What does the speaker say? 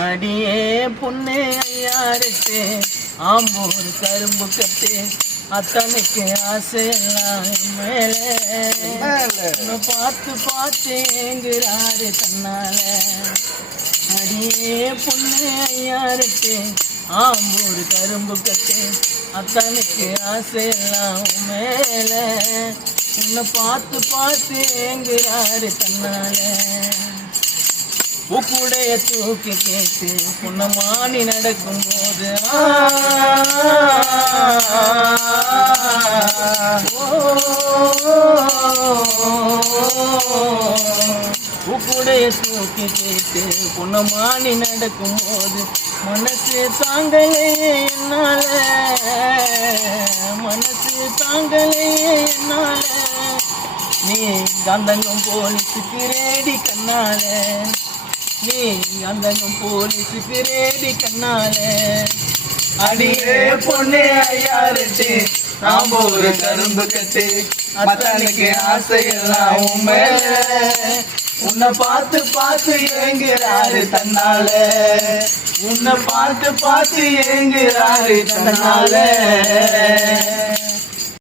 அடியே பொண்ணு ஐயாருட்டு ஆம்பூர் கரும்பு கட்டு அத்தனைக்கு ஆசையெல்லாம் மேலே பார்த்து பார்த்து ஏங்குறாரு தன்னால. அடியே பொண்ணு ஐயாருட்டு ஆம்பூர் கரும்பு கட்டு அத்தனைக்கு ஆசையெல்லாம் மேல உன்னை பார்த்து பார்த்து ஏங்குறாரு தன்னால. உப்புடைய தூக்கி கேட்டு பொன்னமானி நடக்கும் போது உப்புடைய தூக்கி கேட்டு பொன்னமானி நடக்கும் போது மனசு தாங்களே என்னால, மனசு தாங்களே என்னால. நீ கந்தங்கம் போலீஸுக்கு ரேடி கண்ணால, நீ கந்தங்கம் போலீஸுக்கு ரேடி கண்ணால. அடியே பொண்ணே ஐயாருட்டு நாம ஒரு கரும்பு கட்டு அத்தனைக்கு ஆசையெல்லாம் உண்மையில உன்னை பார்த்து பார்த்து ஏங்குறாரு தன்னால, உன்னை பார்த்து பார்த்து ஏங்குறாரு தன்னால.